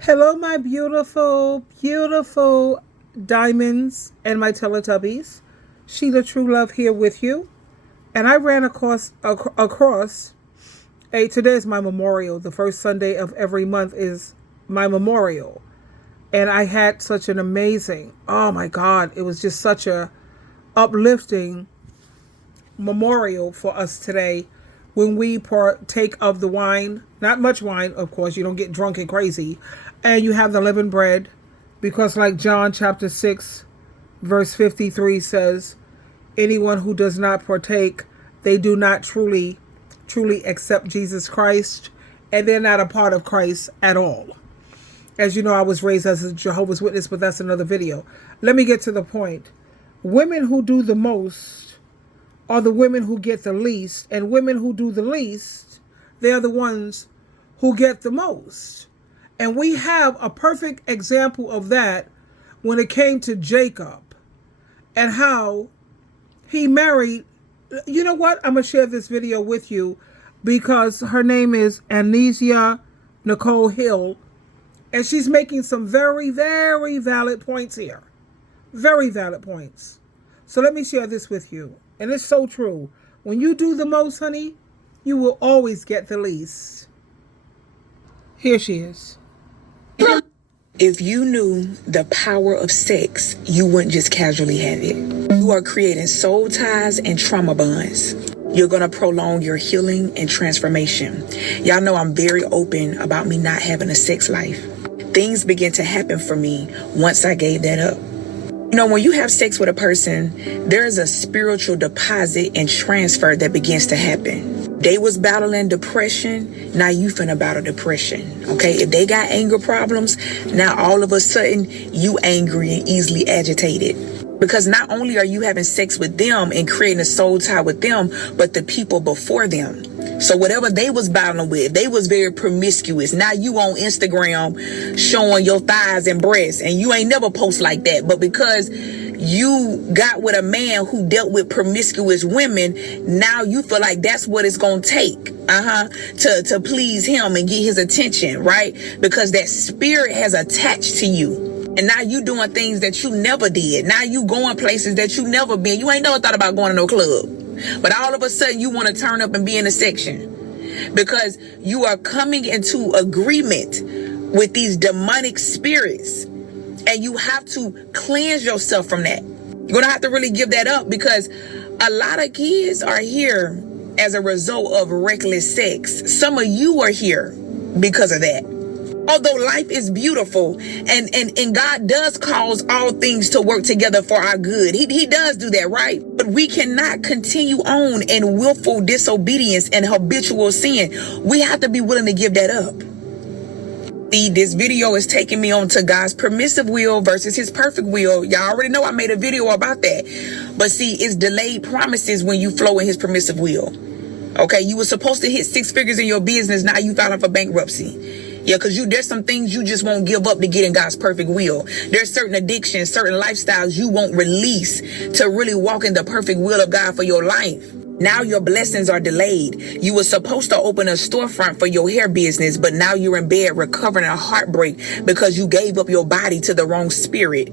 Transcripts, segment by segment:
Hello, my beautiful, beautiful diamonds and my Teletubbies. SheilaTruelove here with you. And I ran across today is my memorial. The first Sunday of every month is my memorial. And I had such an amazing, oh my God, it was just such a uplifting memorial for us today when we partake of the wine. Not much wine, of course, you don't get drunk and crazy. And you have the leavened bread, because like John chapter 6, verse 53 says, anyone who does not partake, they do not truly accept Jesus Christ, and they're not a part of Christ at all. As you know, I was raised as a Jehovah's Witness, but that's another video. Let me get to the point. Women who do the most are the women who get the least, and women who do the least, they're the ones who get the most. And we have a perfect example of that when it came to Jacob and how he married. You know what? I'm going to share this video with you because her name is Amnesia Nicole Hill, and she's making some very, very valid points here. Very valid points. So let me share this with you. And it's so true. When you do the most, honey, you will always get the least. Here she is. If you knew the power of sex, you wouldn't just casually have it. You are creating soul ties and trauma bonds. You're going to prolong your healing and transformation. Y'all know I'm very open about me not having a sex life. Things begin to happen for me once I gave that up. You know, when you have sex with a person, there's a spiritual deposit and transfer that begins to happen. They was battling depression, now you finna battle depression, okay? If they got anger problems, now all of a sudden you angry and easily agitated. Because not only are you having sex with them and creating a soul tie with them, but the people before them. So whatever they was battling with, they was very promiscuous. Now you on Instagram showing your thighs and breasts, and you ain't never post like that. But because you got with a man who dealt with promiscuous women, now you feel like that's what it's gonna take, to please him and get his attention, right? Because that spirit has attached to you. And now you doing things that you never did. Now you going places that you never been. You ain't never thought about going to no club. But all of a sudden you want to turn up and be in a section. Because you are coming into agreement with these demonic spirits. And you have to cleanse yourself from that. You're going to have to really give that up, because a lot of kids are here as a result of reckless sex. Some of you are here because of that. Although life is beautiful and God does cause all things to work together for our good. He does do that, right? But we cannot continue on in willful disobedience and habitual sin. We have to be willing to give that up. See, this video is taking me on to God's permissive will versus his perfect will. Y'all already know I made a video about that. But see, it's delayed promises when you flow in his permissive will. Okay, you were supposed to hit 6 figures in your business. Now you filing for bankruptcy. Yeah, because there's some things you just won't give up to get in God's perfect will. There's certain addictions, certain lifestyles you won't release to really walk in the perfect will of God for your life. Now your blessings are delayed. You were supposed to open a storefront for your hair business, but now you're in bed recovering a heartbreak because you gave up your body to the wrong spirit.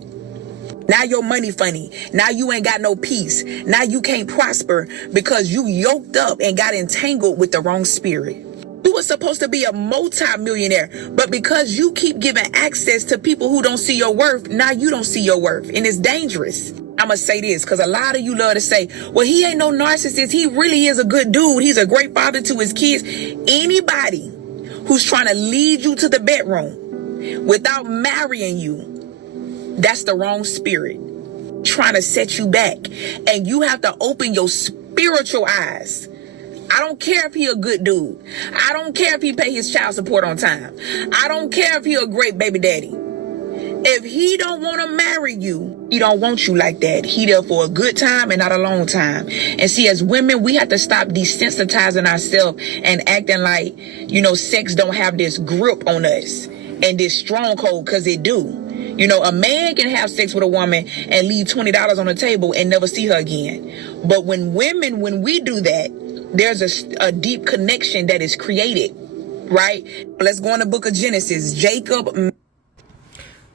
Now your money funny. Now you ain't got no peace. Now you can't prosper because you yoked up and got entangled with the wrong spirit. You were supposed to be a multi-millionaire, but because you keep giving access to people who don't see your worth, now you don't see your worth, and it's dangerous. I'm gonna say this because a lot of you love to say, well, he ain't no narcissist. He really is a good dude. He's a great father to his kids. Anybody who's trying to lead you to the bedroom without marrying you, that's the wrong spirit trying to set you back. And you have to open your spiritual eyes. I don't care if he a good dude. I don't care if he pay his child support on time. I don't care if he a great baby daddy. If he don't want to marry you, he don't want you like that. He there for a good time and not a long time. And see, as women, we have to stop desensitizing ourselves and acting like, sex don't have this grip on us and this stronghold, because it do. A man can have sex with a woman and leave $20 on the table and never see her again. But when we do that, there's a deep connection that is created. right? Let's go in the book of Genesis. Jacob.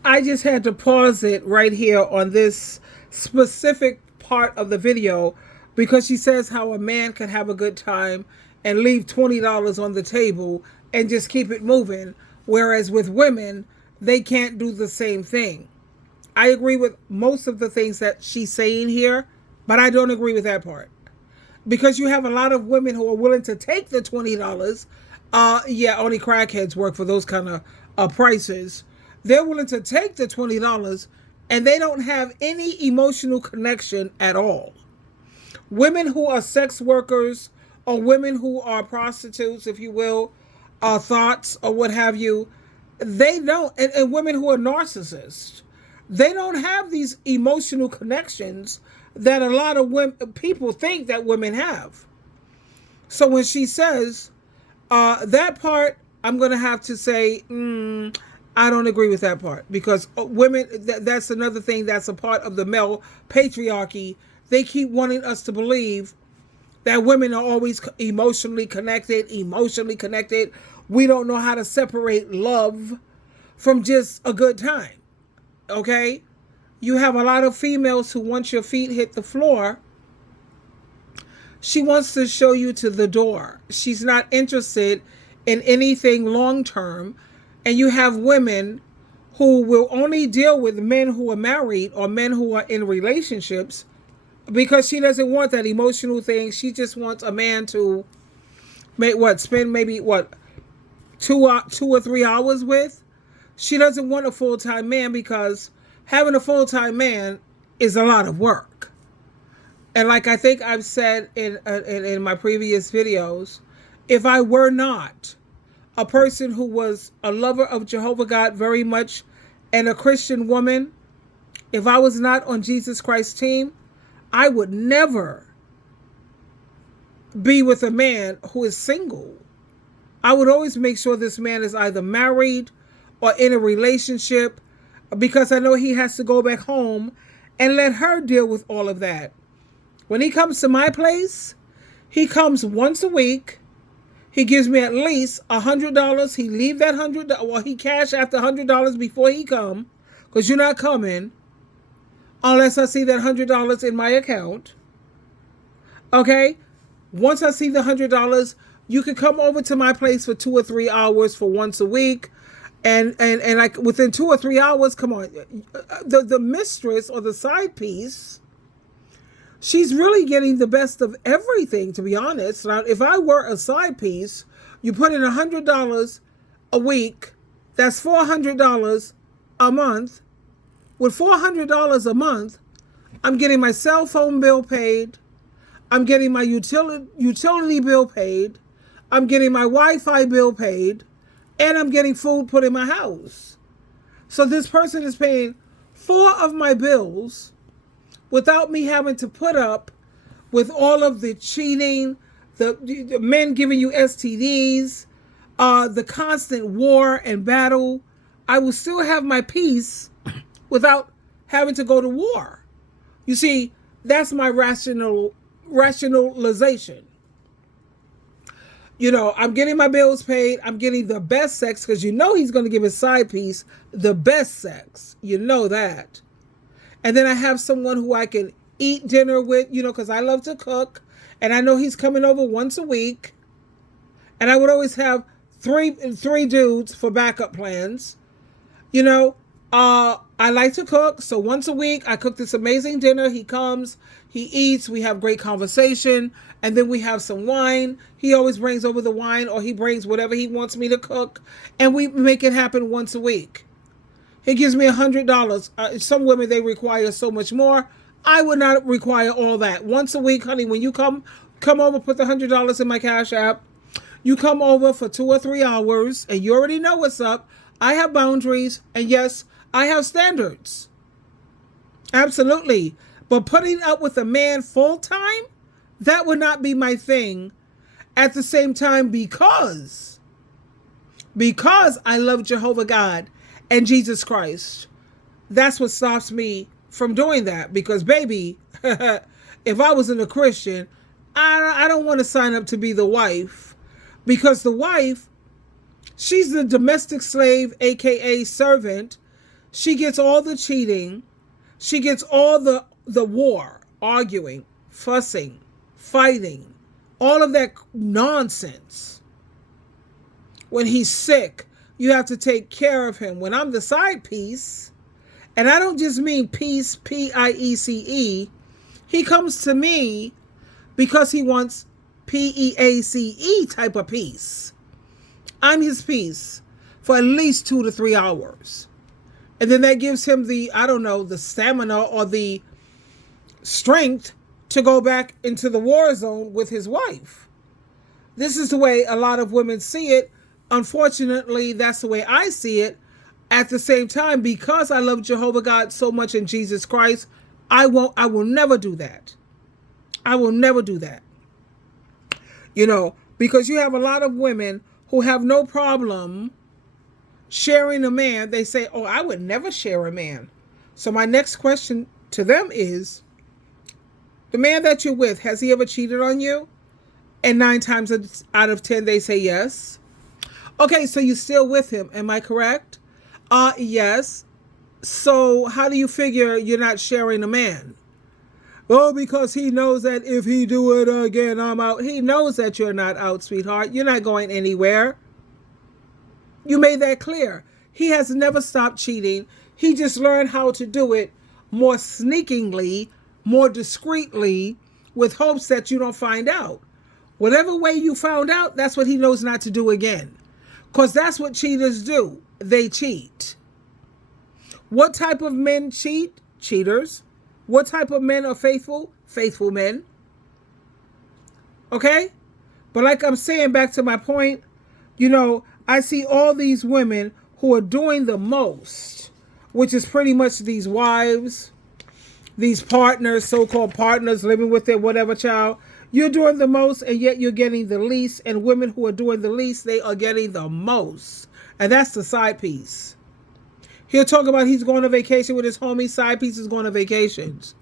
I just had to pause it right here on this specific part of the video because she says how a man can have a good time and leave $20 on the table and just keep it moving, whereas with women, they can't do the same thing. I agree with most of the things that she's saying here, but I don't agree with that part. Because you have a lot of women who are willing to take the $20. Yeah, only crackheads work for those kind of prices. They're willing to take the $20 and they don't have any emotional connection at all. Women who are sex workers or women who are prostitutes, if you will, thoughts or what have you, they don't, and women who are narcissists, they don't have these emotional connections that a lot of people think that women have. So when she says that part, I'm going to have to say, I don't agree with that part, because women, that's another thing that's a part of the male patriarchy. They keep wanting us to believe that women are always emotionally connected. We don't know how to separate love from just a good time. Okay? You have a lot of females who, once your feet hit the floor, she wants to show you to the door. She's not interested in anything long term. And you have women who will only deal with men who are married or men who are in relationships because she doesn't want that emotional thing. She just wants a man to spend maybe 2 or 3 hours with. She doesn't want a full-time man because having a full-time man is a lot of work. And like I think I've said in my previous videos, if I were not a person who was a lover of Jehovah God very much and a Christian woman, if I was not on Jesus Christ's team, I would never be with a man who is single. I would always make sure this man is either married or in a relationship, because I know he has to go back home and let her deal with all of that. When he comes to my place, he comes once a week. He gives me at least $100. He leave that $100. Well, he cash after $100 before he come, because you're not coming unless I see that $100 in my account. Okay? Once I see the $100, you can come over to my place for 2 or 3 hours for once a week. And like within 2 or 3 hours, come on, the mistress or the side piece, she's really getting the best of everything, to be honest. Now, if I were a side piece, you put in $100 a week, that's $400 a month. With $400 a month, I'm getting my cell phone bill paid, I'm getting my utility bill paid, I'm getting my Wi-Fi bill paid, and I'm getting food put in my house. So this person is paying 4 of my bills without me having to put up with all of the cheating, the men giving you STDs, the constant war and battle. I will still have my peace without having to go to war. You see, that's my rationalization. You know, I'm getting my bills paid. I'm getting the best sex, because you know he's going to give his side piece the best sex. You know that. And then I have someone who I can eat dinner with, you know, because I love to cook. And I know he's coming over once a week. And I would always have three dudes for backup plans. You know, I like to cook. So once a week, I cook this amazing dinner. He comes, he eats, we have great conversation. And then we have some wine. He always brings over the wine, or he brings whatever he wants me to cook. And we make it happen once a week. He gives me $100. Some women, they require so much more. I would not require all that. Once a week, honey, when you come over, put the $100 in my Cash App. You come over for 2 or 3 hours, and you already know what's up. I have boundaries, and yes, I have standards. Absolutely. But putting up with a man full time, that would not be my thing. At the same time, because I love Jehovah God and Jesus Christ, that's what stops me from doing that. Because baby, if I wasn't a Christian, I don't want to sign up to be the wife, because the wife She's the domestic slave, aka servant. She gets all the cheating. She gets all the war, arguing, fussing, fighting, all of that nonsense. When he's sick, you have to take care of him. When I'm the side piece, and I don't just mean peace, Piece, he comes to me because he wants Peace type of peace. I'm his peace for at least 2 to 3 hours. And then that gives him the, I don't know, the stamina or the strength to go back into the war zone with his wife. This is the way a lot of women see it. Unfortunately, that's the way I see it. At the same time, because I love Jehovah God so much in Jesus Christ, I will never do that. I will never do that. You know, because you have a lot of women who have no problem sharing a man. They say, oh, I would never share a man. So my next question to them is, the man that you're with, has he ever cheated on you? And 9 times out of 10, they say yes. Okay, so you're still with him. Am I correct? Yes. So how do you figure you're not sharing a man? Oh, because he knows that if he do it again, I'm out. He knows that you're not out, sweetheart. You're not going anywhere. You made that clear. He has never stopped cheating. He just learned how to do it more sneakingly, more discreetly, with hopes that you don't find out. Whatever way you found out, that's what he knows not to do again. Because that's what cheaters do. They cheat. What type of men cheat? Cheaters. What type of men are faithful? Faithful men. Okay? But like I'm saying, back to my point, you know, I see all these women who are doing the most, which is pretty much these wives, these partners, so-called partners living with their whatever child. You're doing the most, and yet you're getting the least. And women who are doing the least, they are getting the most. And that's the side piece. He'll talk about he's going on vacation with his homies. Side piece is going on vacations.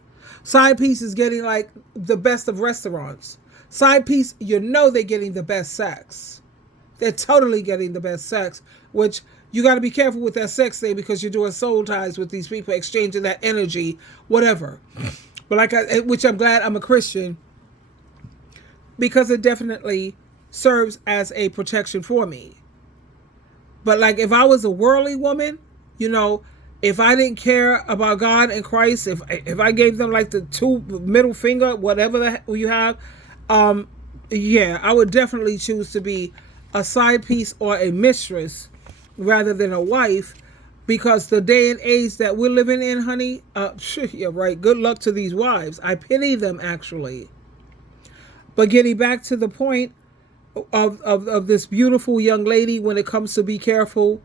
Side piece is getting like the best of restaurants. Side piece, you know they're getting the best sex. They're totally getting the best sex, which you got to be careful with that sex thing because you're doing soul ties with these people, exchanging that energy, whatever. But which I'm glad I'm a Christian, because it definitely serves as a protection for me. But like if I was a worldly woman, you know, if I didn't care about God and Christ, if I gave them like the 2 middle finger, whatever you have, yeah, I would definitely choose to be a side piece or a mistress rather than a wife, because the day and age that we're living in, honey, yeah, right. Good luck to these wives. I pity them, actually. But getting back to the point of this beautiful young lady, when it comes to be careful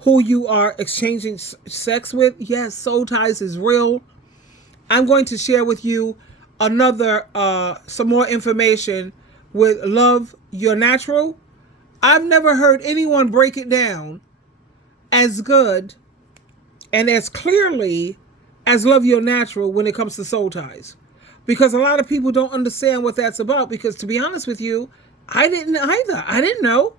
who you are exchanging sex with, yes, soul ties is real. I'm going to share with you another, some more information with Love Your Natural. I've never heard anyone break it down as good and as clearly as Love Your Natural when it comes to soul ties. Because a lot of people don't understand what that's about. Because to be honest with you, I didn't either. I didn't know.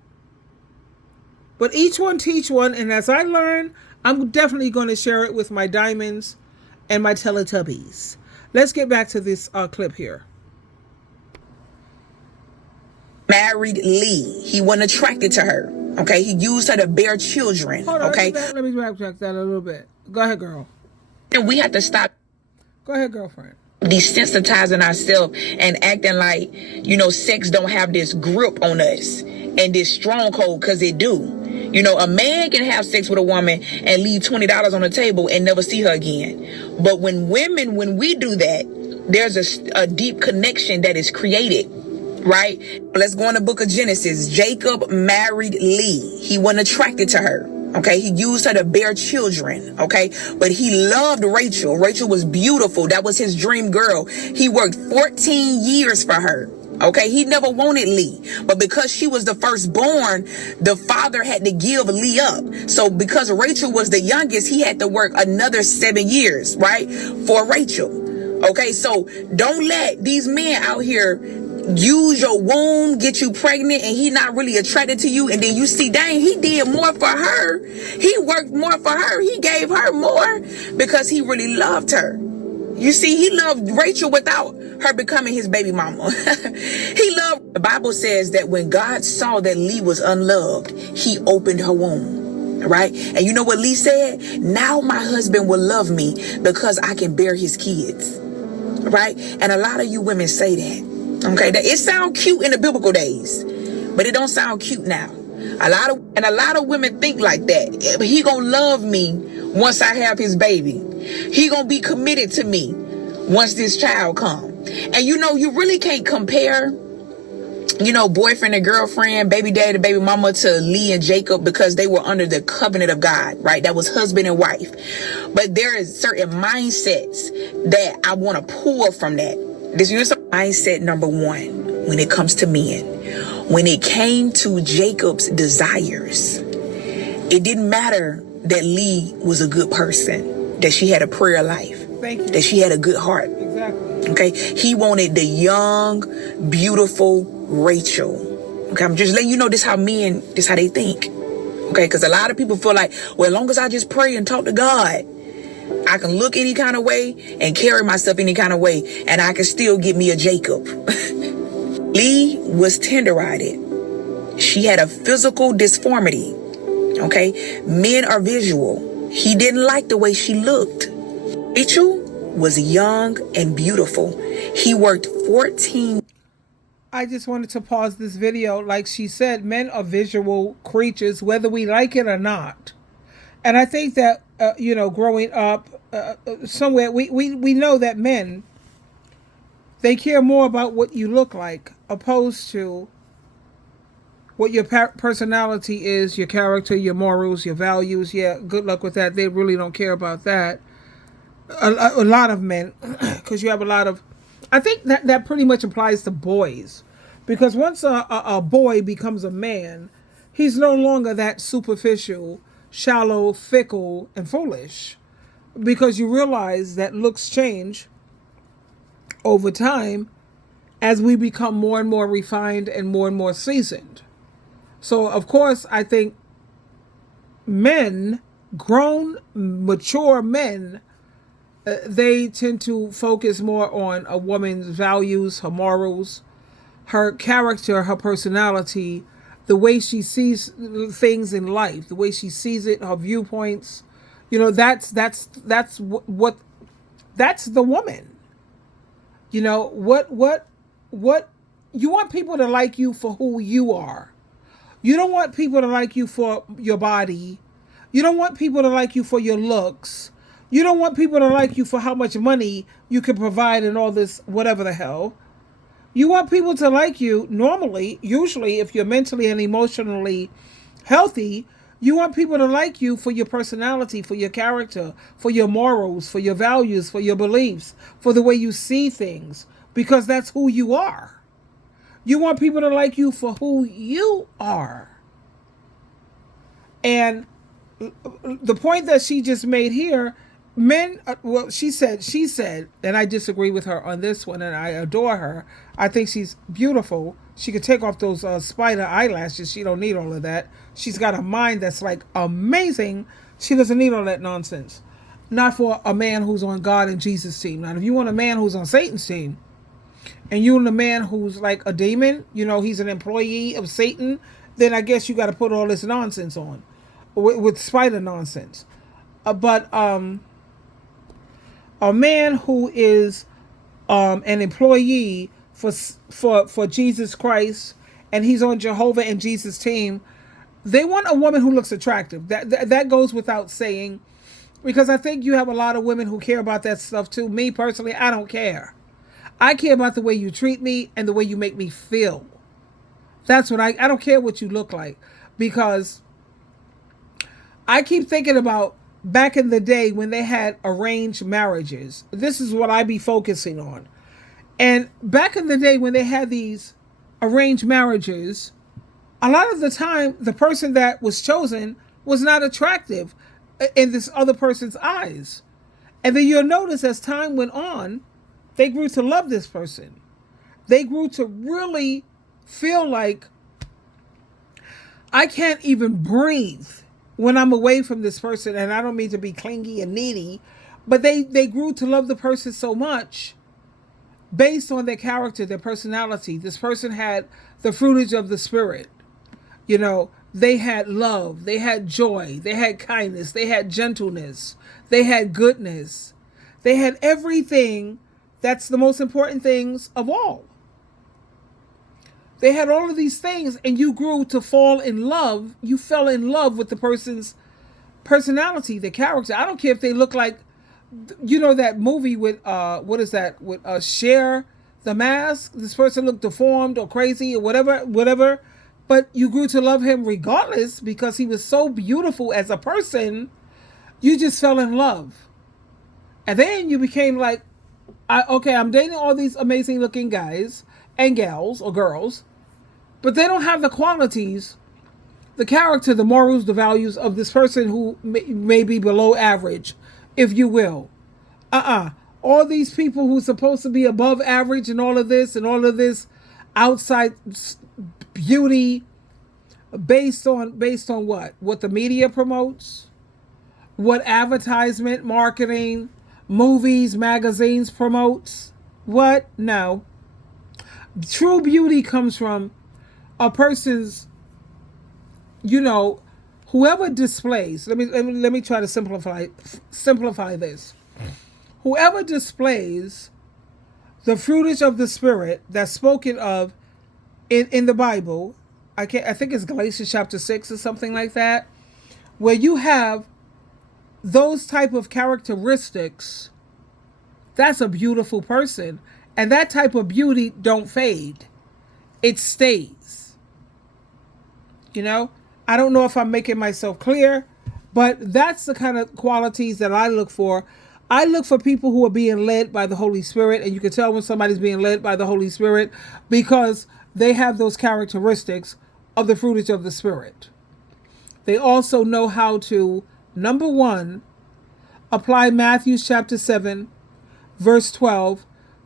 But each one teach one. And as I learn, I'm definitely going to share it with my diamonds and my Teletubbies. Let's get back to this clip here. Married Lee. He wasn't attracted to her. Okay, he used her to bear children. Hold on, okay, let me backtrack that a little bit. Go ahead, girl. And we have to stop. Go ahead, girlfriend. Desensitizing ourselves and acting like, you know, sex don't have this grip on us and this stronghold, because it do. You know, a man can have sex with a woman and leave $20 on the table and never see her again. But when we do that, there's a deep connection that is created. Right? Let's go in the book of Genesis. Jacob married Lee. He wasn't attracted to her. Okay? He used her to bear children. Okay? But he loved Rachel. Rachel was beautiful. That was his dream girl. He worked 14 years for her. Okay? He never wanted Lee. But because she was the firstborn, the father had to give Lee up. So because Rachel was the youngest, he had to work another 7 years, right? For Rachel. Okay? So don't let these men out here use your womb, get you pregnant, and he not really attracted to you, and then you see, dang, he did more for her. He worked more for her. He gave her more because he really loved her. You see, he loved Rachel without her becoming his baby mama. He loved. The Bible says that when God saw that Lee was unloved, he opened her womb. Right? And you know what Lee said? Now my husband will love me because I can bear his kids. Right? And a lot of you women say that. Okay? It sounds cute in the biblical days, but it don't sound cute now. A lot of women think like that. He gonna love me once I have his baby. He gonna be committed to me once this child come. And you know, you really can't compare, you know, boyfriend and girlfriend, baby daddy, baby mama to Lee and Jacob because they were under the covenant of God, right? That was husband and wife. But there is certain mindsets that I want to pull from that. This is mindset number one when it comes to men. When it came to Jacob's desires, it didn't matter that Lee was a good person, that she had a prayer life, that she had a good heart. Exactly. Okay, he wanted the young, beautiful Rachel. Okay, I'm just letting you know this how they think. Okay, because a lot of people feel like, well, as long as I just pray and talk to God, I can look any kind of way and carry myself any kind of way, and I can still get me a Jacob. Lee was tender-eyed. She had a physical disformity. Okay, men are visual. He didn't like the way she looked. Rachel was young and beautiful. He worked 14. I just wanted to pause this video. Like she said, men are visual creatures, whether we like it or not. And I think that, you know, growing up somewhere, we know that men, they care more about what you look like opposed to what your personality is, your character, your morals, your values. Yeah, good luck with that. They really don't care about that. A lot of men, because you have a lot of, I think that pretty much applies to boys, because once a boy becomes a man, he's no longer that superficial, shallow, fickle, and foolish, because you realize that looks change over time as we become more and more refined and more seasoned. So, of course, I think men, grown, mature men, they tend to focus more on a woman's values, her morals, her character, her personality, the way she sees things in life, the way she sees it, her viewpoints. You know, that's what that's the woman. You know, what you want people to like you for who you are. You don't want people to like you for your body. You don't want people to like you for your looks. You don't want people to like you for how much money you can provide and all this, whatever the hell. You want people to like you normally, usually, if you're mentally and emotionally healthy, you want people to like you for your personality, for your character, for your morals, for your values, for your beliefs, for the way you see things, because that's who you are. You want people to like you for who you are. And the point that she just made here, men, well, she said, and I disagree with her on this one, and I adore her. I think she's beautiful. She could take off those spider eyelashes. She don't need all of that. She's got a mind that's like amazing. She doesn't need all that nonsense. Not for a man who's on God and Jesus' team. Now, if you want a man who's on Satan's team, and you want a man who's like a demon, you know, he's an employee of Satan, then I guess you got to put all this nonsense on, with spider nonsense. But a man who is an employee for Jesus Christ, and he's on Jehovah and Jesus' team, they want a woman who looks attractive. That goes without saying, because I think you have a lot of women who care about that stuff too. Me personally, I don't care. I care about the way you treat me and the way you make me feel. That's what I don't care what you look like, because I keep thinking about back in the day when they had arranged marriages. This is what I be focusing on. And back in the day when they had these arranged marriages, a lot of the time the person that was chosen was not attractive in this other person's eyes. And then you'll notice as time went on, they grew to love this person. They grew to really feel like I can't even breathe when I'm away from this person. And I don't mean to be clingy and needy, but they grew to love the person so much based on their character, their personality. This person had the fruitage of the spirit. You know, they had love, they had joy, they had kindness, they had gentleness, they had goodness. They had everything that's the most important things of all. They had all of these things, and you grew to fall in love. You fell in love with the person's personality, their character. I don't care if they look like, you know, that movie with what is that, with Cher, The Mask. This person looked deformed or crazy or whatever, but you grew to love him regardless because he was so beautiful as a person. You just fell in love, and then you became like, okay, I'm dating all these amazing looking guys and gals or girls, but they don't have the qualities, the character, the morals, the values of this person who may be below average, if you will. All these people who are supposed to be above average and all of this outside beauty based on what the media promotes, what advertisement, marketing, movies, magazines promotes. What? No. True beauty comes from a person's, you know, whoever displays. Let me try to simplify this. Whoever displays the fruitage of the spirit that's spoken of in the Bible. I think it's Galatians chapter 6 or something like that, where you have those type of characteristics. That's a beautiful person, and that type of beauty don't fade. It stays. You know, I don't know if I'm making myself clear, but that's the kind of qualities that I look for. I look for people who are being led by the Holy Spirit, and you can tell when somebody's being led by the Holy Spirit because they have those characteristics of the fruitage of the Spirit. They also know how to, number one, apply Matthew chapter 7, verse 12.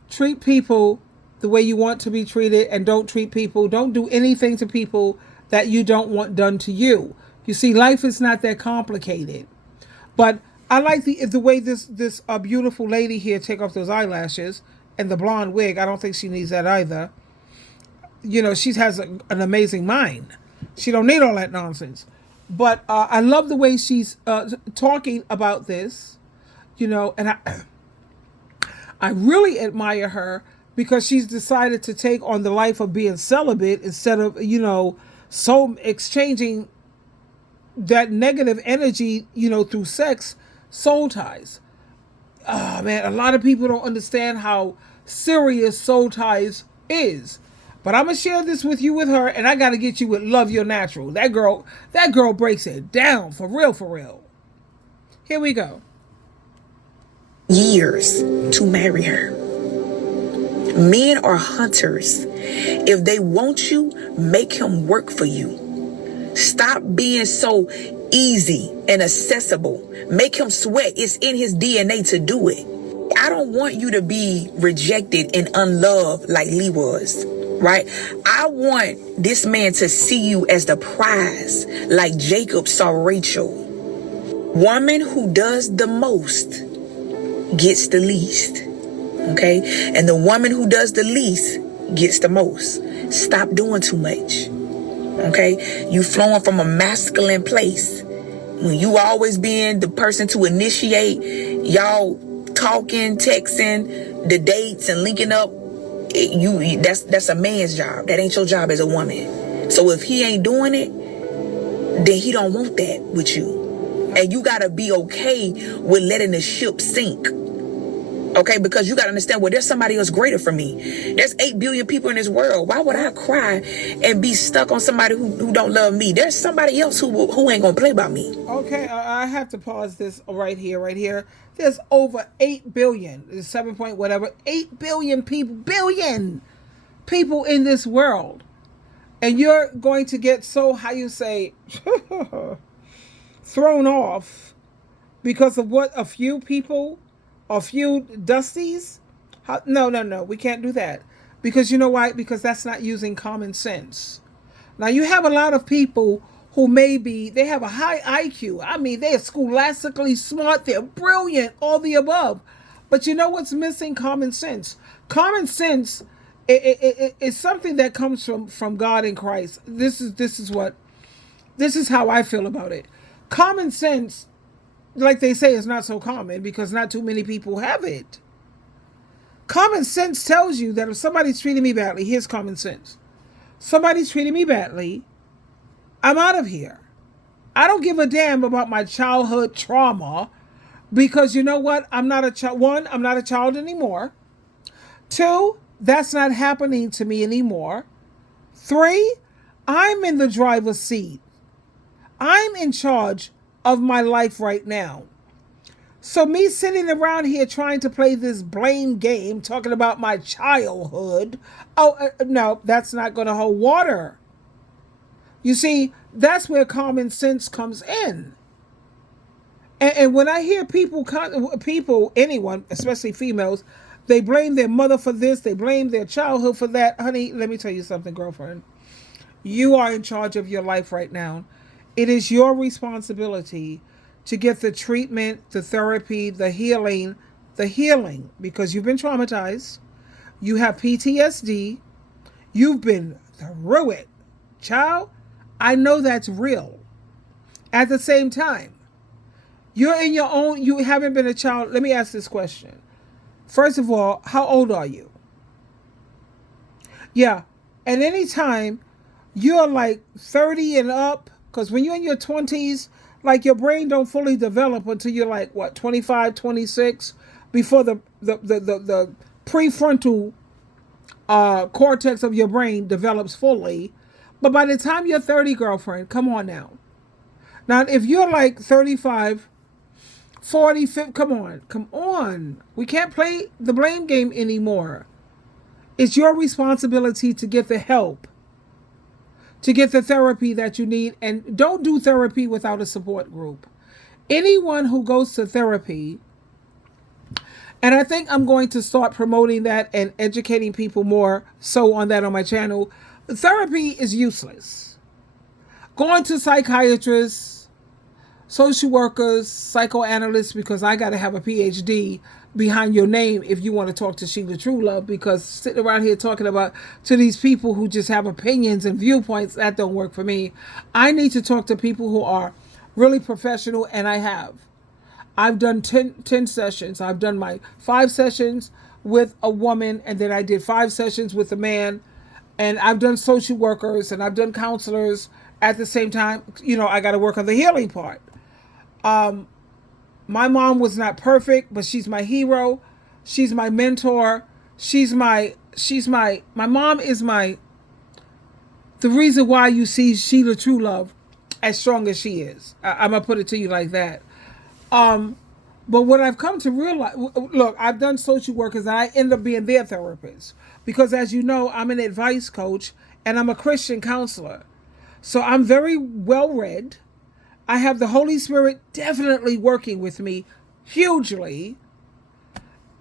Treat people the way you want to be treated, and don't do anything to people that you don't want done to you. You see, life is not that complicated. But I like the way this beautiful lady here take off those eyelashes and the blonde wig. I don't think she needs that either. You know, she has an amazing mind. She don't need all that nonsense. But I love the way she's talking about this, you know, and I really admire her because she's decided to take on the life of being celibate instead of, you know, so exchanging that negative energy, you know, through sex, soul ties. Man, a lot of people don't understand how serious soul ties is. But I'm going to share this with you with her, and I got to get you with Love Your Natural. That girl breaks it down for real. Here we go. Years to marry her. Men are hunters. If they want you, make him work for you. Stop being so easy and accessible. Make him sweat. It's in his DNA to do it. I don't want you to be rejected and unloved like Lee was. Right? I want this man to see you as the prize, like Jacob saw Rachel. Woman who does the most gets the least. Okay? And the woman who does the least gets the most. Stop doing too much. Okay? You flowing from a masculine place. When you always being the person to initiate, y'all talking, texting, the dates and linking up, that's a man's job. That ain't your job as a woman. So if he ain't doing it, then he don't want that with you. And you gotta be okay with letting the ship sink. Okay, because you gotta understand, well, there's somebody else greater for me. There's 8 billion people in this world. Why would I cry and be stuck on somebody who don't love me? There's somebody else who ain't gonna play by me. Okay, I have to pause this right here. There's over 8 billion, 7 point whatever, 8 billion people in this world. And you're going to get so, how you say, thrown off because of what a few people, a few dusties? No, we can't do that. Because you know why? Because that's not using common sense. Now you have a lot of people who they have a high IQ. I mean, they're scholastically smart, they're brilliant, all the above. But you know what's missing? Common sense. Common sense is something that comes from God in Christ. This is how I feel about it. Common sense, like they say, is not so common because not too many people have it. Common sense tells you that if somebody's treating me badly, here's common sense. Somebody's treating me badly, I'm out of here. I don't give a damn about my childhood trauma because you know what? I'm not a child. One, I'm not a child anymore. Two, that's not happening to me anymore. Three, I'm in the driver's seat. I'm in charge of my life right now. So me sitting around here trying to play this blame game, talking about my childhood, no, that's not going to hold water. You see, that's where common sense comes in. And when I hear people, anyone, especially females, they blame their mother for this, they blame their childhood for that. Honey, let me tell you something, girlfriend. You are in charge of your life right now. It is your responsibility to get the treatment, the therapy, the healing, because you've been traumatized. You have PTSD. You've been through it. Child, I know that's real. At the same time, you're in your own, you haven't been a child. Let me ask this question. First of all, how old are you? Yeah, at any time, you're like 30 and up, because when you're in your 20s, like your brain don't fully develop until you're like, what, 25, 26, before the prefrontal cortex of your brain develops fully. But by the time you're 30, girlfriend, come on now. Now, if you're like 35, 40, 50, come on. We can't play the blame game anymore. It's your responsibility to get the help, to get the therapy that you need. And don't do therapy without a support group. Anyone who goes to therapy, and I think I'm going to start promoting that and educating people more so on that on my channel. Therapy is useless. Going to psychiatrists, social workers, psychoanalysts, because I got to have a PhD behind your name if you want to talk to SheilaTruelove, because sitting around here talking about to these people who just have opinions and viewpoints, that don't work for me. I need to talk to people who are really professional, and I have. I've done 10 sessions. I've done my 5 sessions with a woman, and then I did 5 sessions with a man, and I've done social workers, and I've done counselors at the same time. You know, I got to work on the healing part. My mom was not perfect, but she's my hero. She's my mentor. My mom is the reason why you see SheilaTruelove as strong as she is. I'm going to put it to you like that. But what I've come to realize, look, I've done social workers and I end up being their therapist because, as you know, I'm an advice coach and I'm a Christian counselor. So I'm very well read. I have the Holy Spirit definitely working with me hugely.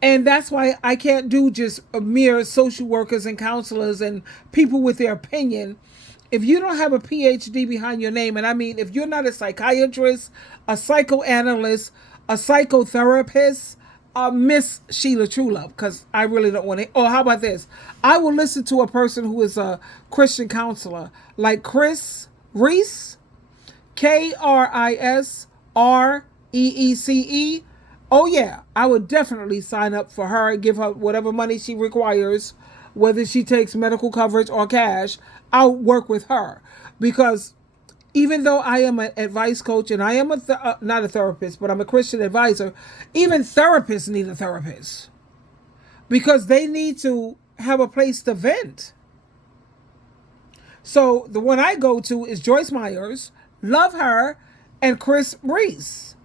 And that's why I can't do just mere social workers and counselors and people with their opinion. If you don't have a PhD behind your name, and I mean, if you're not a psychiatrist, a psychoanalyst, a psychotherapist, Miss SheilaTruelove, because I really don't want to. Oh, how about this? I will listen to a person who is a Christian counselor, like Chris Reese, KRISREECE. Oh yeah, I would definitely sign up for her and give her whatever money she requires, whether she takes medical coverage or cash. I'll work with her because even though I am an advice coach and I am not a therapist, but I'm a Christian advisor, even therapists need a therapist because they need to have a place to vent. So the one I go to is Joyce Myers, love her, and Chris Reese.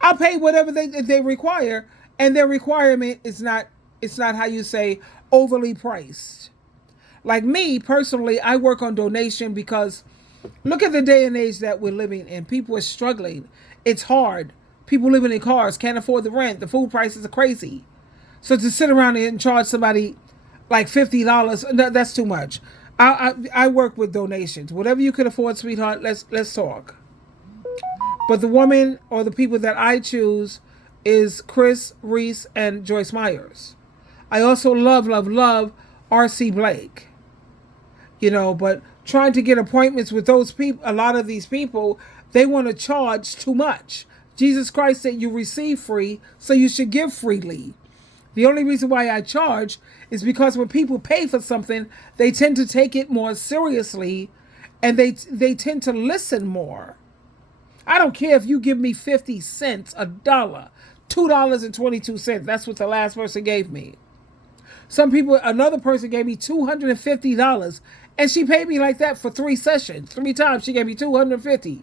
I'll pay whatever they require, and their requirement is not, it's not how you say overly priced. Like me personally, I work on donation because look at the day and age that we're living in. People are struggling. It's hard. People living in cars can't afford the rent. The food prices are crazy. So to sit around and charge somebody like $50. No, that's too much. I work with donations. Whatever you can afford, sweetheart. Let's talk. But the woman or the people that I choose is Chris Reese and Joyce Myers. I also love R.C. Blake. But trying to get appointments with those people, a lot of these people, they want to charge too much. Jesus Christ said you receive free, so you should give freely. The only reason why I charge is because when people pay for something, they tend to take it more seriously, and they tend to listen more. I don't care if you give me 50 cents, a dollar, $2.22. That's what the last person gave me. Another person gave me $250, and she paid me like that for 3 sessions. 3 times she gave me $250.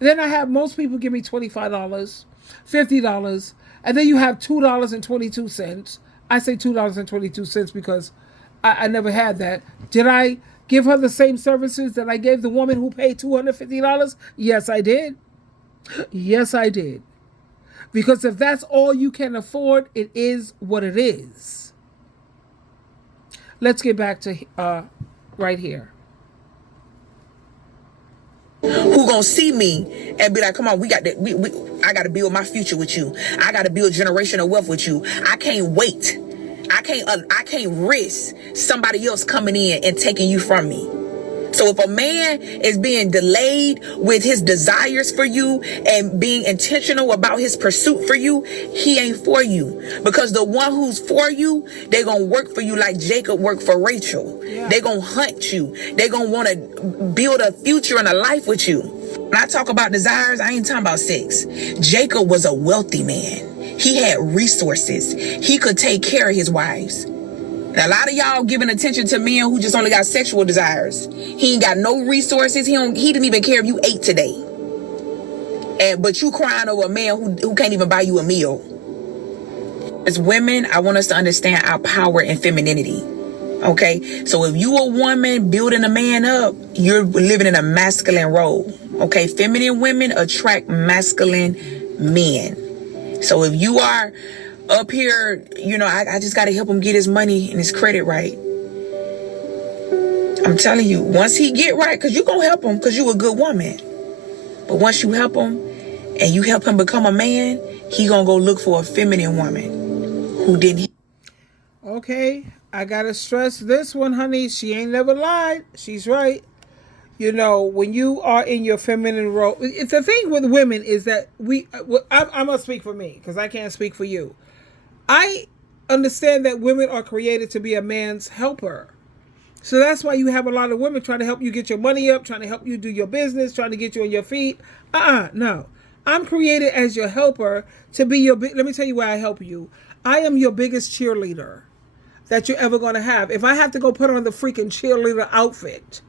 Then I have most people give me $25, $50, and then you have $2.22. I say $2.22 because I never had that. Did I give her the same services that I gave the woman who paid $250? Yes, I did. Yes, I did. Because if that's all you can afford, it is what it is. Let's get back to right here. Who gonna see me and be like, come on, we got that. I got to build my future with you. I got to build generational wealth with you. I can't wait. I can't risk somebody else coming in and taking you from me. So if a man is being delayed with his desires for you and being intentional about his pursuit for you, he ain't for you. Because the one who's for you, they gonna work for you like Jacob worked for Rachel. Yeah. They gonna hunt you. They gonna want to build a future and a life with you. When I talk about desires, I ain't talking about sex. Jacob was a wealthy man. He had resources. He could take care of his wives. Now, a lot of y'all giving attention to men who just only got sexual desires. He ain't got no resources. He didn't even care if you ate today. But you crying over a man who can't even buy you a meal. As women, I want us to understand our power and femininity. Okay? So if you a woman building a man up, you're living in a masculine role. Okay? Feminine women attract masculine men. So if you are up here, I just got to help him get his money and his credit right. I'm telling you, once he get right, because you're going to help him because you a good woman. But once you help him and you help him become a man, he going to go look for a feminine woman who didn't. Okay, I got to stress this one, honey. She ain't never lied. She's right. When you are in your feminine role, it's the thing with women is that I'm going to speak for me because I can't speak for you. I understand that women are created to be a man's helper. So that's why you have a lot of women trying to help you get your money up, trying to help you do your business, trying to get you on your feet. No. I'm created as your helper to be let me tell you why I help you. I am your biggest cheerleader that you're ever going to have. If I have to go put on the freaking cheerleader outfit,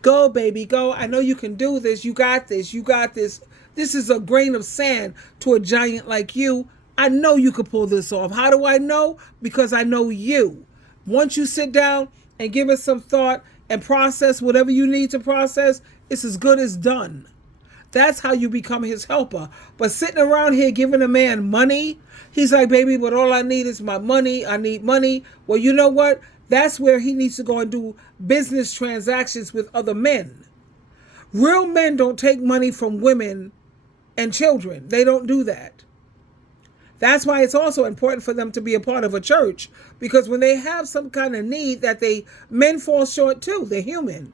go, baby, go. I know you can do this. You got this. You got this. This is a grain of sand to a giant like you. I know you could pull this off. How do I know? Because I know you. Once you sit down and give it some thought and process whatever you need to process, it's as good as done. That's how you become his helper. But sitting around here giving a man money, he's like, baby, but all I need is my money. I need money. Well, you know what? That's where he needs to go and do business transactions with other men. Real men don't take money from women and children. They don't do that. That's why it's also important for them to be a part of a church, because when they have some kind of need men fall short too. They're human.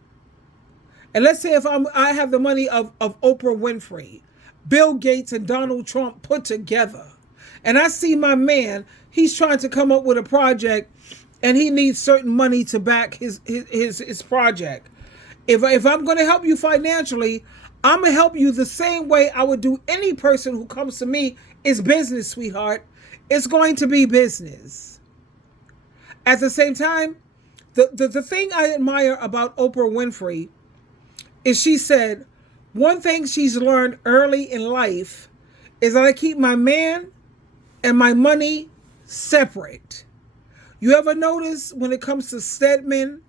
And let's say if I have the money of Oprah Winfrey, Bill Gates and Donald Trump put together, and I see my man, he's trying to come up with a project and he needs certain money to back his project. If I'm going to help you financially, I'm going to help you the same way I would do any person who comes to me. Is business, sweetheart. It's going to be business. At the same time, the thing I admire about Oprah Winfrey is she said one thing she's learned early in life is that I keep my man and my money separate. You ever notice when it comes to Stedman,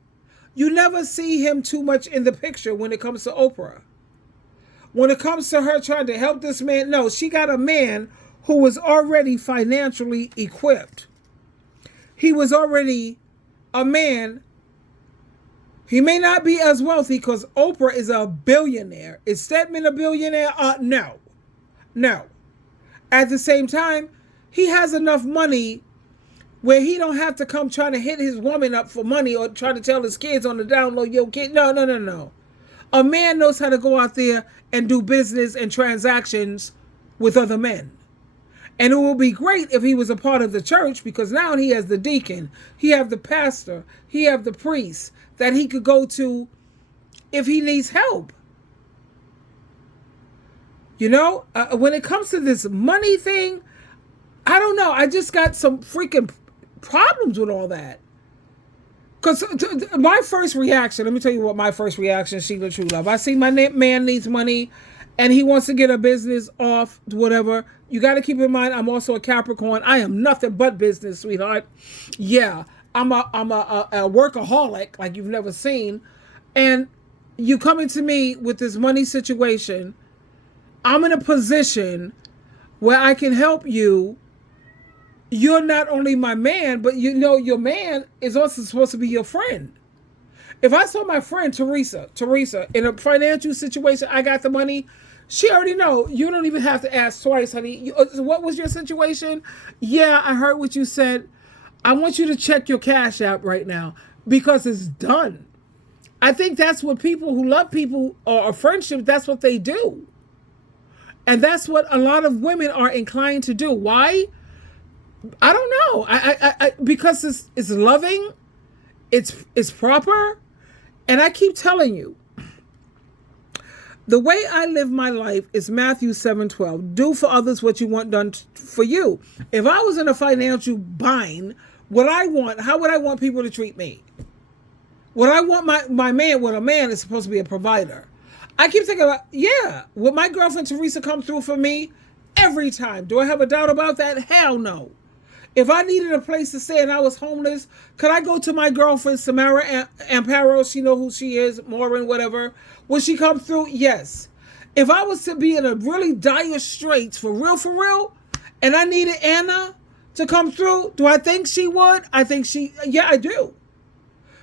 you never see him too much in the picture when it comes to Oprah. When it comes to her trying to help this man, no, she got a man who was already financially equipped. He was already a man, he may not be as wealthy because Oprah is a billionaire. Is Stedman a billionaire? No. No. At the same time, he has enough money where he don't have to come trying to hit his woman up for money or try to tell his kids on the down low, yo, kid. No, no, no, no. A man knows how to go out there and do business and transactions with other men. And it would be great if he was a part of the church, because now he has the deacon, he have the pastor, he have the priest that he could go to if he needs help. You know, when it comes to this money thing, I don't know. I just got some freaking problems with all that. Because my first reaction, let me tell you what my first reaction, SheilaTruelove. I see my man needs money and he wants to get a business off, whatever. You got to keep in mind, I'm also a Capricorn. I am nothing but business, sweetheart. Yeah, I'm a workaholic like you've never seen. And you coming to me with this money situation, I'm in a position where I can help you. You're not only my man, but you know your man is also supposed to be your friend. If I saw my friend Teresa, in a financial situation, I got the money, she already know. You don't even have to ask twice, honey. What was your situation? Yeah, I heard what you said. I want you to check your Cash App right now because it's done. I think that's what people who love people or friendship, that's what they do. And that's what a lot of women are inclined to do. Why? I don't know. I because it's loving, it's proper, and I keep telling you, the way I live my life is Matthew 7:12. Do for others what you want done for you. If I was in a financial bind, how would I want people to treat me? Would I want my man? Well, a man is supposed to be a provider. I keep thinking about, would my girlfriend Teresa come through for me every time? Do I have a doubt about that? Hell no. If I needed a place to stay and I was homeless, could I go to my girlfriend Samara Amparo? She know who she is, Maureen, whatever. Would she come through? Yes. If I was to be in a really dire straits, for real, and I needed Anna to come through, do I think she would? I do.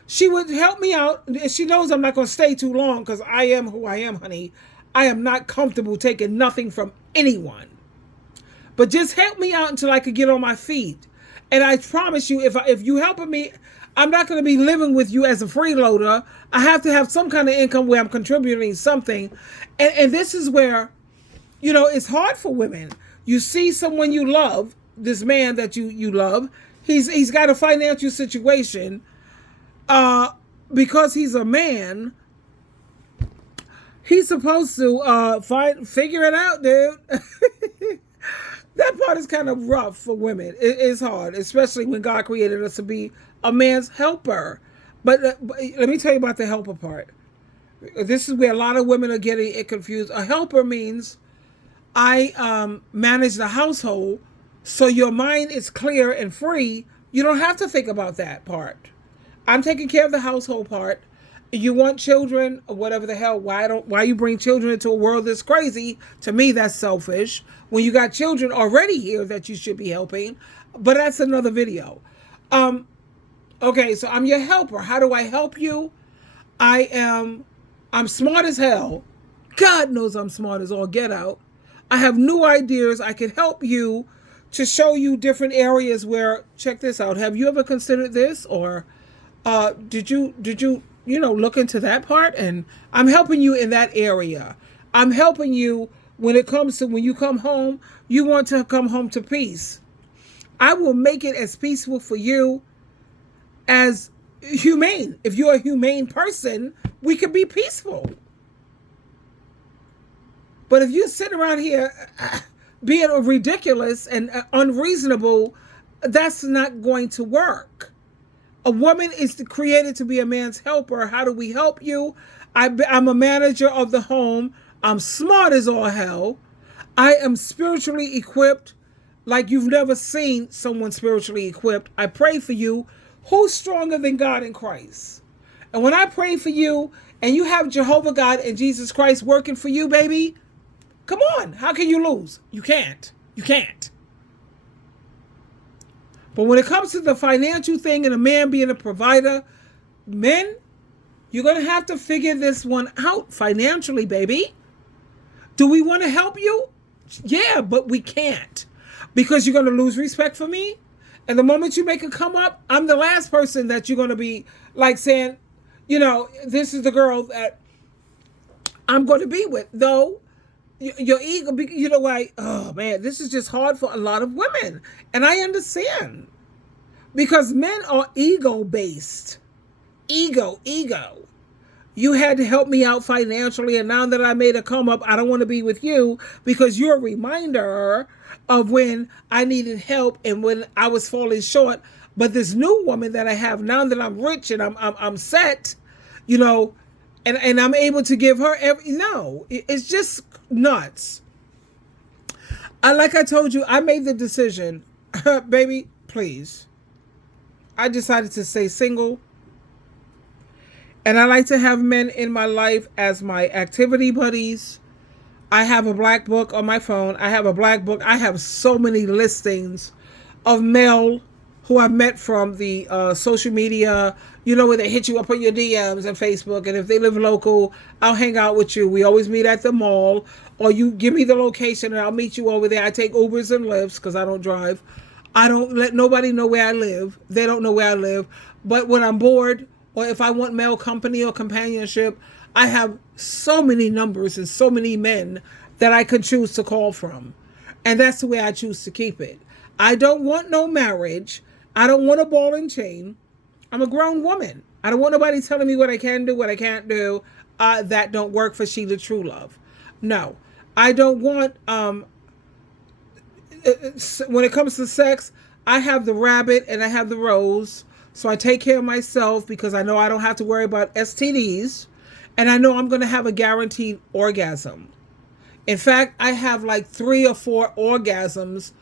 She would help me out. She knows I'm not going to stay too long because I am who I am, honey. I am not comfortable taking nothing from anyone. But just help me out until I could get on my feet. And I promise you, if you helping me, I'm not going to be living with you as a freeloader. I have to have some kind of income where I'm contributing something. And this is where, you know, it's hard for women. You see someone you love, this man that you love, he's got a financial situation. Because he's a man, he's supposed to figure it out, dude. That part is kind of rough for women. It's hard, especially when God created us to be a man's helper. But let me tell you about the helper part. This is where a lot of women are getting it confused. A helper means I manage the household, so your mind is clear and free. You don't have to think about that part. I'm taking care of the household part. You want children, or whatever the hell, why you bring children into a world that's crazy? To me, that's selfish. When you got children already here that you should be helping. But that's another video. Okay, so I'm your helper. How do I help you? I'm smart as hell. God knows I'm smart as all get out. I have new ideas. I can help you to show you different areas where, check this out. Have you ever considered this? Or did you look into that part? And I'm helping you in that area. I'm helping you when it comes to when you come home, you want to come home to peace. I will make it as peaceful for you as humane. If you're a humane person, we can be peaceful. But if you're sitting around here being ridiculous and unreasonable, that's not going to work. A woman is created to be a man's helper. How do we help you? I'm a manager of the home. I'm smart as all hell. I am spiritually equipped like you've never seen someone spiritually equipped. I pray for you. Who's stronger than God in Christ? And when I pray for you and you have Jehovah God and Jesus Christ working for you, baby, come on. How can you lose? You can't. You can't. But when it comes to the financial thing and a man being a provider, men, you're going to have to figure this one out financially, baby. Do we want to help you? Yeah, but we can't. Because you're going to lose respect for me. And the moment you make a come up, I'm the last person that you're going to be like saying, you know, this is the girl that I'm going to be with. Though, your ego, you know, like, oh man, this is just hard for a lot of women. And I understand. Because men are ego-based. Ego. You had to help me out financially, and now that I made a come up, I don't want to be with you because you're a reminder of when I needed help and when I was falling short. But this new woman that I have now that I'm rich and I'm set, you know, and I'm able to give her it's just nuts. Like I told you, I made the decision, baby, please. I decided to stay single. And I like to have men in my life as my activity buddies. I have a black book on my phone. I have a black book. I have so many listings of male who I've met from the social media, you know, where they hit you up on your DMs and Facebook. And if they live local, I'll hang out with you. We always meet at the mall, or you give me the location and I'll meet you over there. I take Ubers and Lyfts because I don't drive. I don't let nobody know where I live. They don't know where I live. But when I'm bored, or if I want male company or companionship, I have so many numbers and so many men that I could choose to call from. And that's the way I choose to keep it. I don't want no marriage. I don't want a ball and chain. I'm a grown woman. I don't want nobody telling me what I can do, what I can't do. That don't work for SheilaTruelove. No. I don't want, when it comes to sex, I have the rabbit and I have the rose. So I take care of myself because I know I don't have to worry about STDs. And I know I'm going to have a guaranteed orgasm. In fact, I have like 3 or 4 orgasms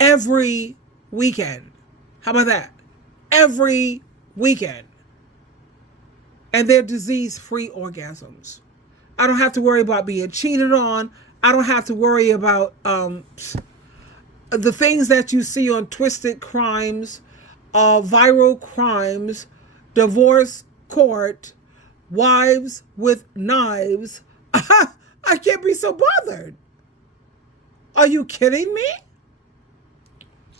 every weekend. How about that? Every weekend. And they're disease-free orgasms. I don't have to worry about being cheated on. I don't have to worry about the things that you see on Twisted Crimes, viral crimes, divorce court, wives with knives. I can't be so bothered. Are you kidding me?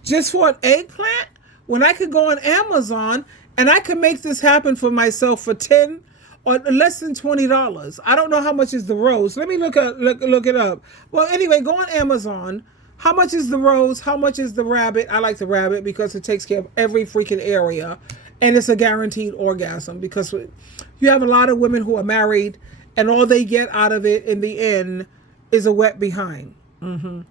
Just for an eggplant? When I could go on Amazon and I could make this happen for myself for $10 or less than $20. I don't know how much is the rose. Let me look it up. Well, anyway, go on Amazon. How much is the rose? How much is the rabbit? I like the rabbit because it takes care of every freaking area. And it's a guaranteed orgasm because you have a lot of women who are married and all they get out of it in the end is a wet behind. Mm-hmm.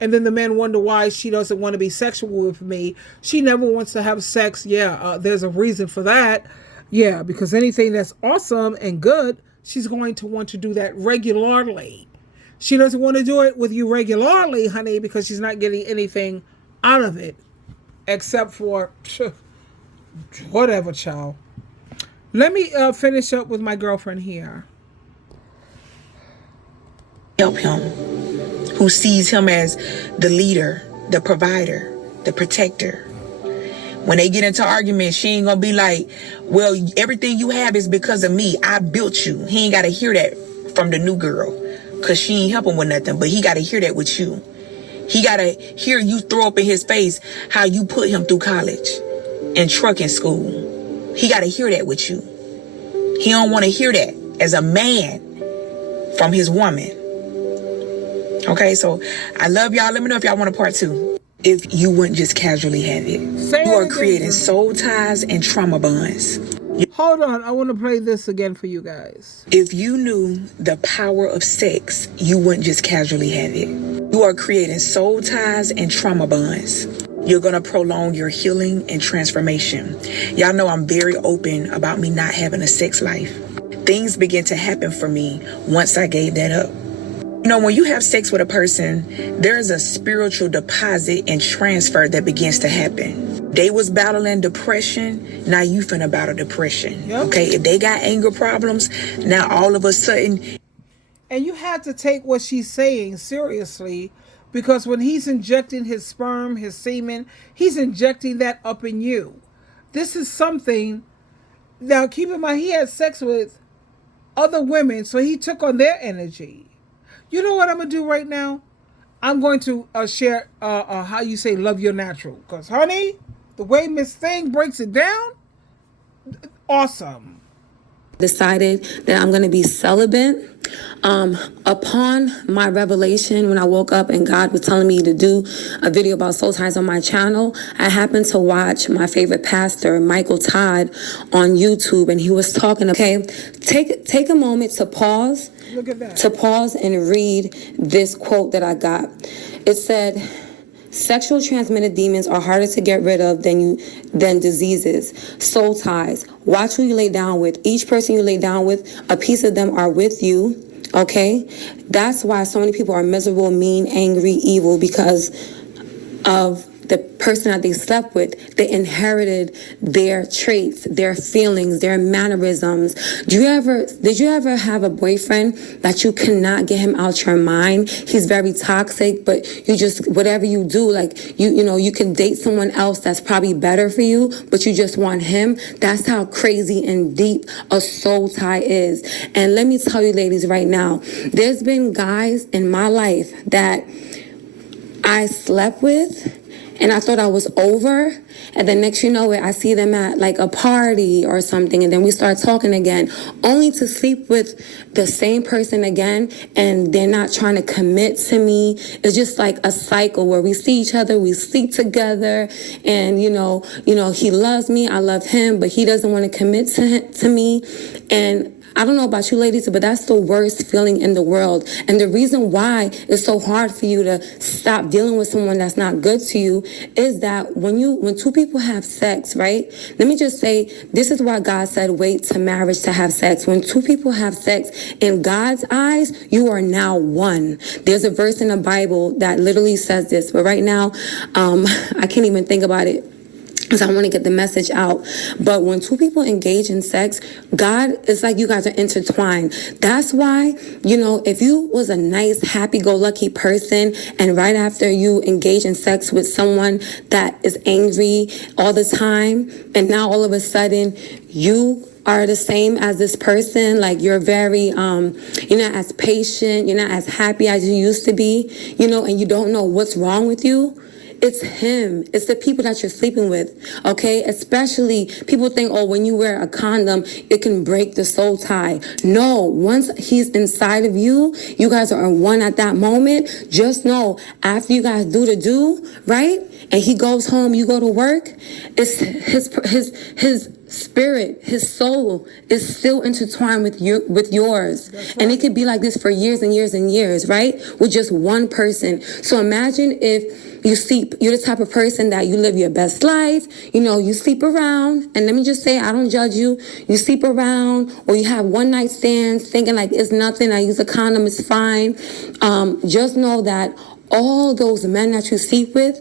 And then the men wonder why she doesn't want to be sexual with me. She never wants to have sex. Yeah, there's a reason for that. Yeah, because anything that's awesome and good, she's going to want to do that regularly. She doesn't want to do it with you regularly, honey, because she's not getting anything out of it except for whatever, child. Let me finish up with my girlfriend here. Help him, who sees him as the leader, the provider, the protector. When they get into arguments, she ain't gonna be like, well, everything you have is because of me. I built you. He ain't gotta hear that from the new girl because she ain't helping with nothing, but he gotta hear that with you. He gotta hear you throw up in his face how you put him through college and trucking school. He gotta hear that with you. He don't want to hear that as a man from his woman. Okay, so I love y'all. Let me know if y'all want a part 2. If you wouldn't just casually have it. You are creating soul ties and trauma bonds. Hold on, I want to play this again for you guys. If you knew the power of sex, you wouldn't just casually have it. You are creating soul ties and trauma bonds. You're going to prolong your healing and transformation. Y'all know I'm very open about me not having a sex life. Things begin to happen for me once I gave that up. You know, when you have sex with a person, there is a spiritual deposit and transfer that begins to happen. They was battling depression, now you finna battle depression. Yep. Okay, if they got anger problems, now all of a sudden. And you have to take what she's saying seriously, Because when he's injecting his sperm, his semen, he's injecting that up in you. This is something. Now, keep in mind, he had sex with other women, so he took on their energy. You know what I'm going to do right now? I'm going to share how you say love your natural. Because, honey, the way Miss Thing breaks it down, awesome. Decided that I'm going to be celibate. Upon my revelation, when I woke up and God was telling me to do a video about soul ties on my channel, I happened to watch my favorite pastor, Michael Todd, on YouTube, and he was talking. Okay, take a moment to pause. Look at that. To pause and read this quote that I got. It said, "Sexual transmitted demons are harder to get rid of than diseases. Soul ties. Watch who you lay down with. Each person you lay down with, a piece of them are with you." Okay? That's why so many people are miserable, mean, angry, evil, because of the person that they slept with. They inherited their traits, their feelings, their mannerisms. Did you ever have a boyfriend that you cannot get him out your mind? He's very toxic, but you just, whatever you do, like you can date someone else that's probably better for you, but you just want him. That's how crazy and deep a soul tie is. And let me tell you, ladies, right now, there's been guys in my life that I slept with, and I thought I was over, and then next you know it, I see them at like a party or something, and then we start talking again, only to sleep with the same person again, and they're not trying to commit to me. It's just like a cycle where we see each other, we sleep together, and you know, he loves me, I love him, but he doesn't want to commit to me. And I don't know about you ladies, but that's the worst feeling in the world. And the reason why it's so hard for you to stop dealing with someone that's not good to you is that when two people have sex, right? Let me just say, this is why God said wait to marriage to have sex. When two people have sex, in God's eyes, you are now one. There's a verse in the Bible that literally says this, but right now, I can't even think about it, because I want to get the message out. But when two people engage in sex, God, it's like you guys are intertwined. That's why, if you was a nice, happy-go-lucky person, and right after you engage in sex with someone that is angry all the time, and now all of a sudden you are the same as this person, like you're very, you're not as patient, you're not as happy as you used to be, and you don't know what's wrong with you. It's him. It's the people that you're sleeping with, okay? Especially people think, oh, when you wear a condom, it can break the soul tie. No, once he's inside of you, you guys are one at that moment. Just know, after you guys do the do, right? And he goes home, you go to work, it's his spirit, his soul is still intertwined with yours. Right. And it could be like this for years and years and years, right? With just one person. So imagine if you're the type of person that you live your best life, you sleep around, and let me just say, I don't judge you. You sleep around, or you have one night stands thinking like it's nothing, I use a condom, it's fine. Just know that all those men that you sleep with,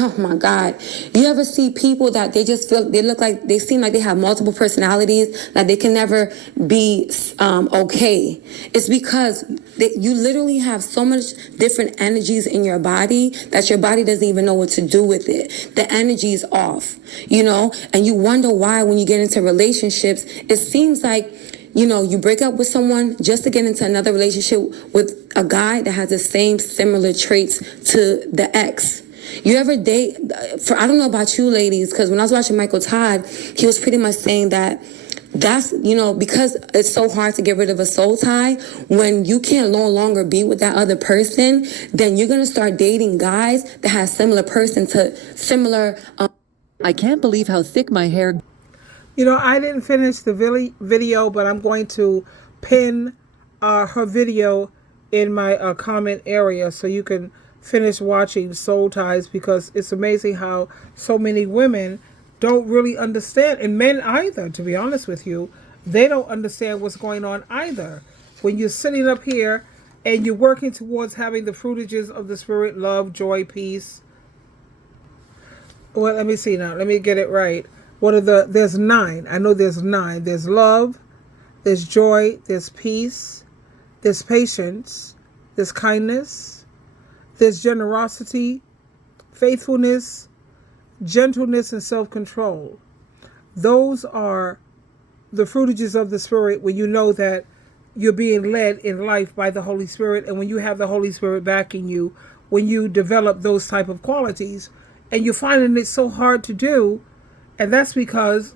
oh my God. You ever see people that they seem like they have multiple personalities, that they can never be okay? It's because you literally have so much different energies in your body that your body doesn't even know what to do with it. The energy is off, and you wonder why when you get into relationships, it seems like you break up with someone just to get into another relationship with a guy that has the same similar traits to the ex. You ever date, I don't know about you ladies, because when I was watching Michael Todd, he was pretty much saying that's, because it's so hard to get rid of a soul tie, when you can't no longer be with that other person, then you're going to start dating guys that have similar I can't believe how thick my hair. I didn't finish the video, but I'm going to pin her video in my comment area so you can finish watching Soul Ties, because it's amazing how so many women don't really understand, and men either, to be honest with you. They don't understand what's going on either. When you're sitting up here and you're working towards having the fruitages of the Spirit, love, joy, peace. Well, let me see now. Let me get it right. There's 9. I know there's 9. There's love, there's joy, there's peace, there's patience, there's kindness, There's generosity, faithfulness, gentleness, and self-control. Those are the fruitages of the Spirit when you know that you're being led in life by the Holy Spirit, and when you have the Holy Spirit backing you, when you develop those type of qualities, and you're finding it so hard to do, and that's because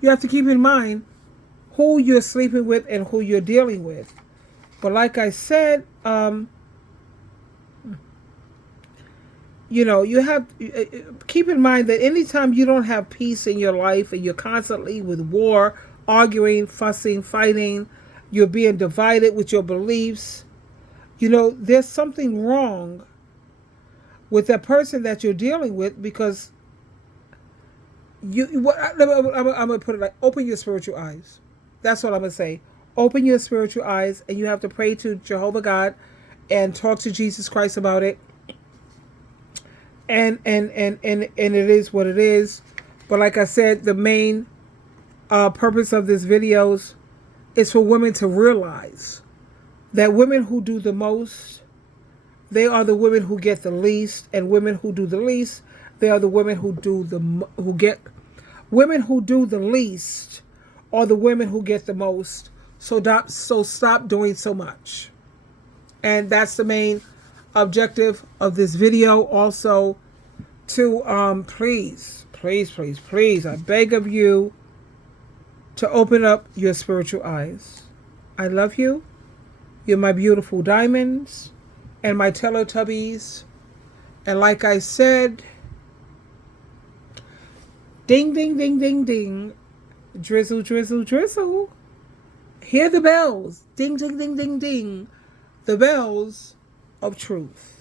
you have to keep in mind who you're sleeping with and who you're dealing with. But like I said, you have keep in mind that anytime you don't have peace in your life and you're constantly with war, arguing, fussing, fighting, you're being divided with your beliefs, there's something wrong with that person that you're dealing with, because I'm going to put it like, open your spiritual eyes. That's what I'm going to say. Open your spiritual eyes, and you have to pray to Jehovah God and talk to Jesus Christ about it. And it is what it is. But like I said, the main purpose of this videos is for women to realize that women who do the most, they are the women who get the least, and women who do the least, they are the women who do the women who do the least are the women who get the most. So stop doing so much. And that's the main objective of this video. Also, to please, I beg of you to open up your spiritual eyes. I love you. You're my beautiful diamonds and my Teletubbies. And like I said, ding, ding, ding, ding, ding. Drizzle, drizzle, drizzle. Hear the bells. Ding, ding, ding, ding, ding. The bells of truth.